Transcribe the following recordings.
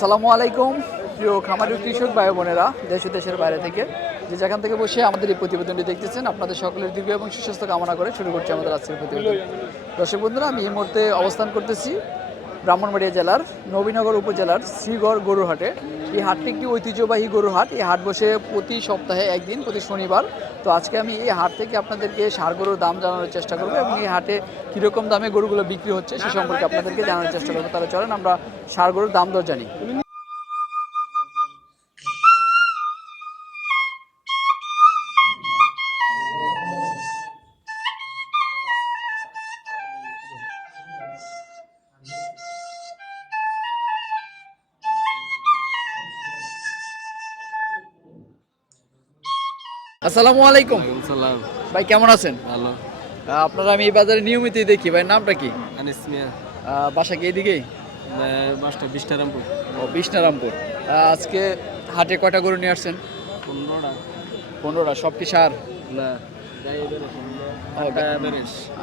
আসসালামু আলাইকুম। প্রিয় খামারি কৃষক ভাই বোনেরা, দেশ দেশের বাইরে থেকে, যে যেখান থেকে বসে আমাদের এই প্রতিবেদনটি দেখতেছেন, আপনাদের সকলের দীর্ঘ এবং সুস্বাস্থ্য কামনা করে শুরু করছি আমাদের আজকের প্রতিবেদন। দর্শক বন্ধুরা, আমি এই মুহূর্তে অবস্থান করতেছি ব্রাহ্মণবাড়িয়া জেলার, নবীনগর উপজেলার শ্রীগড় গরুহাটে এই হাটটি একটি ঐতিহ্যবাহী গরুহাট এই হাট বসে প্রতি সপ্তাহে একদিন, প্রতি শনিবার। তো আজকে আমি এই হাট থেকে আপনাদেরকে সার গরুর দাম জানানোর চেষ্টা করব এবং এই হাটে কীরকম দামে গরুগুলো বিক্রি হচ্ছে সে সম্পর্কে আপনাদেরকে জানানোর চেষ্টা করব। তাহলে চলেন আমরা সার গরুর দাম দর জানি। আসসালামু আলাইকুম। সালাম। ভাই কেমন আছেন? ভালো। আপনারা আমি এই বাজারে নিয়মিতই দেখি। ভাই নামটা কি? আনিস মিয়া। বাসা কি এদিকেই বাসটা বিশটা রামপুর ও বিষ্ণারামপুর আজকে হাটে কয়টা গরু নিয়ে আসছেন? পনেরোটা। পনেরোটা সব কি সার? না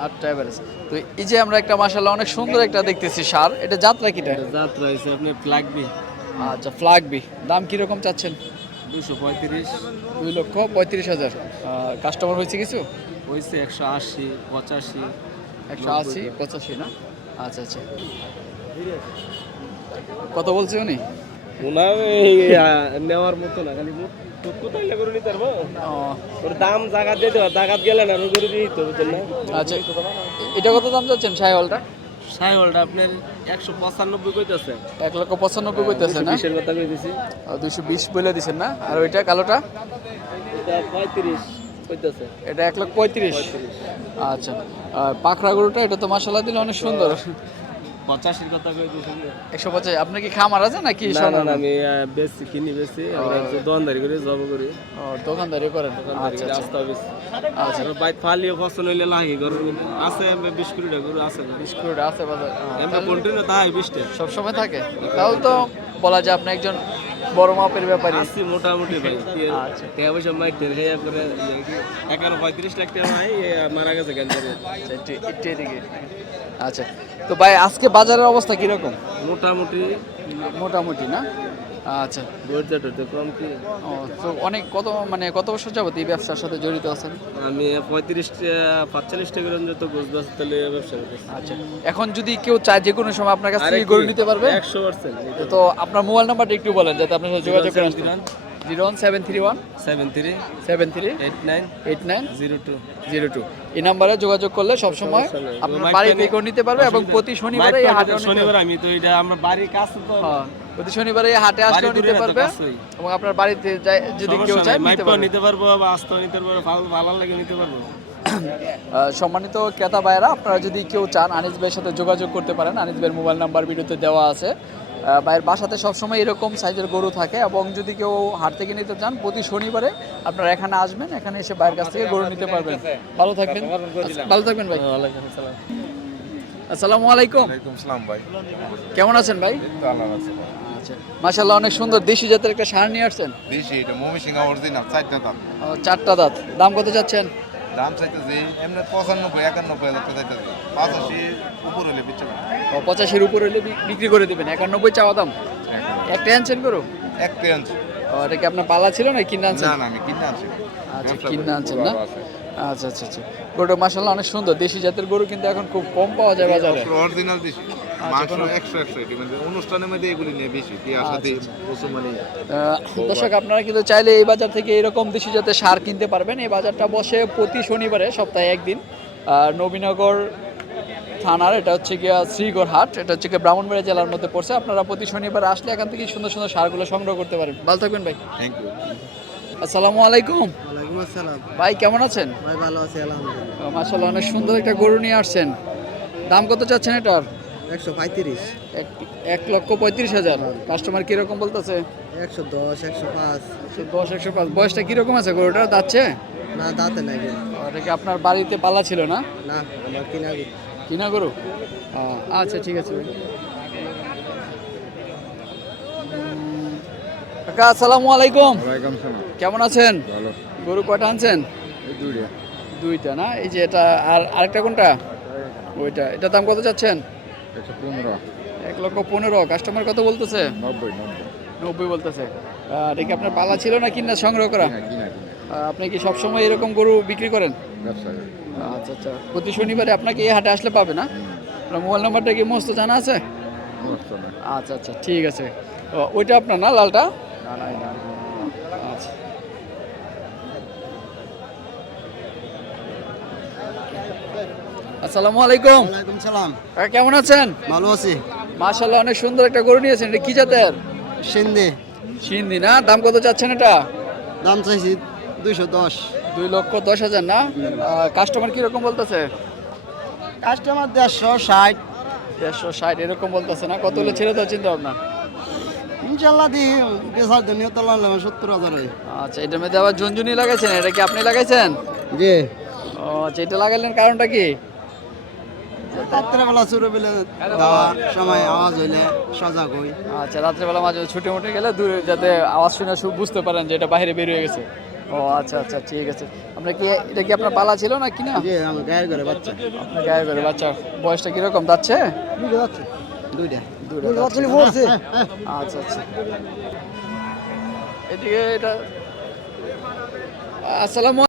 আটটা এভারেজ তো এই যে আমরা একটা মাসাল্লাহ অনেক সুন্দর একটা দেখতেছি সার। এটা যাত্রা কিটা? যাত্রা হয়েছে আপনি ফ্ল্যাগবি আচ্ছা ফ্লাগবি দাম কীরকম চাচ্ছেন? দুশো পঁয়ত্রিশ। দুই লক্ষ পঁয়ত্রিশ হাজার। কাস্টমার হয়েছে কিছু? হয়েছে একশো আশি পঁচাশি একশো আশি পঁচাশি না? আচ্ছা আচ্ছা। কত বলছে উনি? ওনার নেওয়ার মতো না খালি কোথায় করে নিতে ওর দাম জাগাত দিতে হবে জাগাত গেলে না আচ্ছা এটা কত দাম চাচ্ছেন সাইহলটা সাইওয়ালটা আপনার একশো পঁচানব্বই কইতেছে। এক লক্ষ পঁচানব্বই না? বিশের কথা কইতেছি। দুশো বিশ বলে দিচ্ছেন না? আর ওইটা কালোটা? এটা পঁয়ত্রিশ কইতেছে। এটা এক লক্ষ পঁয়ত্রিশ। আচ্ছা। আর পাখরা গরুটা এটা তো মশলা দিলে অনেক সুন্দর। পঁচাশির কথা কইতেছি একশো পঁচাশ আপনার কি খামার আছে নাকি না না আমি বেশি কিনি বেশি আমরা দোকানদারি করি জব করি। দোকানদারি করেন। আচ্ছা আচ্ছা। রাস্তা বেশি আচ্ছা। বাইক ফালিও ফসল হইলে লাগি গরু। আছে বিশ কুড়িটা গরু আছে বিস্কুট আছে বাজার। এমনি কন্টিনিউ তাই বিশটা সবসময় থাকে। তাহলে তো বলা যায় আপনি একজন বড় মাপের ব্যাপারে আসছি মোটামুটি ভাই। আচ্ছা। টাকা পয়সা মাইক টের হে করে একান্ন পঁয়ত্রিশ লাখ টাকা ভাই এ মারা গেছে ক্যান্সারে আচ্ছা, আচ্ছা। তো ভাই আজকে বাজারের অবস্থা কীরকম? মোটামুটি? মোটামুটি না? আচ্ছা। ধৈর্য কম কি? ও তো অনেক কত মানে কত বছর যাবত এই ব্যবসার সাথে জড়িত আছেন? আমি পঁয়ত্রিশটা পাঁচচল্লিশ টাকা পর্যন্ত গোছ বাস তাহলে ব্যবসা করতেছি। আচ্ছা। এখন যদি কেউ চায় যে কোনো সময় আপনার কাছ থেকে গরু নিতে পারবে? একশো পার্সেন্ট। তো আপনার মোবাইল নাম্বারটা একটু বলেন যাতে আপনার সাথে যোগাযোগ করেন zero one seven three one? Seven three seven three eight nine eight nine zero two. Zero two. এই নাম্বারে যোগাযোগ করলে সবসময় আপনার বাড়ি নিতে পারবে এবং প্রতি শনিবারে এই হাটে শনিবার আমি তো এটা আমরা বাড়ির তো হ্যাঁ, প্রতি শনিবারে এই হাটে আসলেও নিতে পারবে এবং আপনার বাড়িতে যদি কেউ চায় নিতে পারবে। নিতে পারব বা আস্তাও নিতে পারব ভালো লাগে নিতে পারব। সম্মানিত ক্রেতা ভাইয়েরা আপনারা যদি কেউ চান আনিস ভাইয়ের সাথে যোগাযোগ করতে পারেন। আনিস ভাইয়ের মোবাইল নাম্বার ভিডিওতে দেওয়া আছে। ভাইয়ের বাসাতে সবসময় এরকম সাইজের গরু থাকে এবং যদি কেউ হাট থেকে নিতে চান প্রতি শনিবারে আপনারা এখানে আসবেন এখানে এসে ভাইয়ের কাছ থেকে গরু নিতে পারবেন। ভালো থাকবেন। ভালো থাকবেন ভাই। আসসালামু আলাইকুম। ভাই। কেমন আছেন ভাই? আচ্ছা অনেক সুন্দর দেশি জাতের একটা সার নিয়ে আসছেন। দেশি এটা মমি সিংহা অরিজিনাল চারটা ও, চারটা দাঁত। দাম কত চাচ্ছেন দাম চাইতেছে এমনি পঁচানব্বই একানব্বই হাজার চাইতেছি। পঁচাশি উপর হলে বিচ্ছে ও, পঁচাশির উপর হলে বিক্রি করে দেবেন। একানব্বই চাওয়া দাম? একটা আনছেন করো একটা আনছি। ও, এটা কি আপনার পালা ছিল না কিনে আনছেন? না না আমি কিনে আনছি আচ্ছা ব্যবসা কিনে আনছেন না? আচ্ছা আচ্ছা আচ্ছা। গরুটা মাসাল্লাহ অনেক সুন্দর। দেশি জাতের গরু কিন্তু এখন খুব কম পাওয়া যায় বাজারে। অরিজিনাল দেশি। এটি। মানে দর্শক আপনারা কিন্তু চাইলে এই বাজার থেকে এরকম দেশি জাতের সার কিনতে পারবেন। এই বাজারটা বসে প্রতি শনিবারে সপ্তাহে একদিন। আর নবীনগর থানার এটা হচ্ছে গিয়া শ্রীগড় হাট এটা হচ্ছে গিয়ে ব্রাহ্মণবাড়িয়া জেলার মধ্যে পড়ছে। আপনারা প্রতি শনিবার আসলে এখান থেকে সুন্দর সুন্দর সারগুলো সংগ্রহ করতে পারেন ভালো থাকবেন ভাই। থ্যাংক ইউ আসসালামু আলাইকুম। ওয়ালাইকুম আসসালাম। ভাই কেমন আছেন? ভাই ভালো আছি আলহামদুলিল্লাহ। মাসাল্লাহ অনেক সুন্দর একটা গরু নিয়ে আসছেন। দাম কত চাচ্ছেন এটার? একশো পঁয়ত্রিশ। এক লক্ষ পঁয়ত্রিশ হাজার। কাস্টমার কীরকম বলতেছে? একশো দশ একশো পাঁচ। একশো দশ একশো পাঁচ। বয়সটা কীরকম আছে না দাঁতে নাই কি আপনার বাড়িতে পালা ছিল না? কিনা কিনা গরু? আচ্ছা ঠিক আছে কাকা আসসালামু আলাইকুম। কেমন আছেন? গরু কয়টা আনছেন? দুইটা। না? এই যে এটা আর আরেকটা কোনটা? ওইটা। এটা দাম কত চাচ্ছেন? এক লক্ষ পনেরো। কাস্টমার কত বলতেছে? নব্বই বলতেছে। এটা কি আপনার পালা ছিল না কিনা? সংগ্রহ করা? আপনি কি সবসময় এরকম গরু বিক্রি করেন? ব্যবসা আচ্ছা আচ্ছা। প্রতি শনিবারে আপনাকে এই হাটে আসলে পাবে না? আপনার মোবাইল নাম্বারটা কি মস্ত জানা আছে? আচ্ছা আচ্ছা। ঠিক আছে। ওইটা আপনার না লালটা? আচ্ছা। আসসালামু আলাইকুম। ওয়ালাইকুম সালাম। কেমন আছেন? ভালো আছি। মাশাআল্লাহ অনেক সুন্দর একটা গরু নিয়েছেন। এটা কি জাতের? সিন্ধি সিন্ধি না? দাম কত চাচ্ছেন এটা? দাম চাইছি দুইশো দশ। দুই লক্ষ দশ হাজার না? কাস্টমার কীরকম বলতেছে? কাস্টমার দেড়শো ষাট। দেড়শো ষাট এরকম বলতেছে না? কত হলে ছেড়ে দেওয়ার চিন্তা ভাবনা। ইনশাল্লাহ দি বেসার জন্য তো লাগলাম সত্তর হাজার আচ্ছা এটার মধ্যে আবার ঝুনঝুনি লাগাইছেন? এটা কি আপনি লাগাইছেন? জি। ও আচ্ছা এটা লাগাইলেন কারণটা কি? রাত্রেবেলা চুরে বেলে সময় আওয়াজ হইলে সজাগ হই। আচ্ছা রাত্রেবেলা মাঝে ছুটে মুটে গেলে দূরে যাতে আওয়াজ শুনে সু- বুঝতে পারেন যে এটা বাইরে বেরিয়ে গেছে। ও আচ্ছা আচ্ছা ঠিক আছে। আপনার কি এটা কি আপনার পালা ছিল না কি না? জি আমার গায়ের ঘরে বাচ্চা। আপনার গায়ে বেরো বাচ্চা। বয়সটা কীরকম যাচ্ছে? দুইটা যাচ্ছে? আচ্ছা আচ্ছা। এদিকে এটা আসসালামু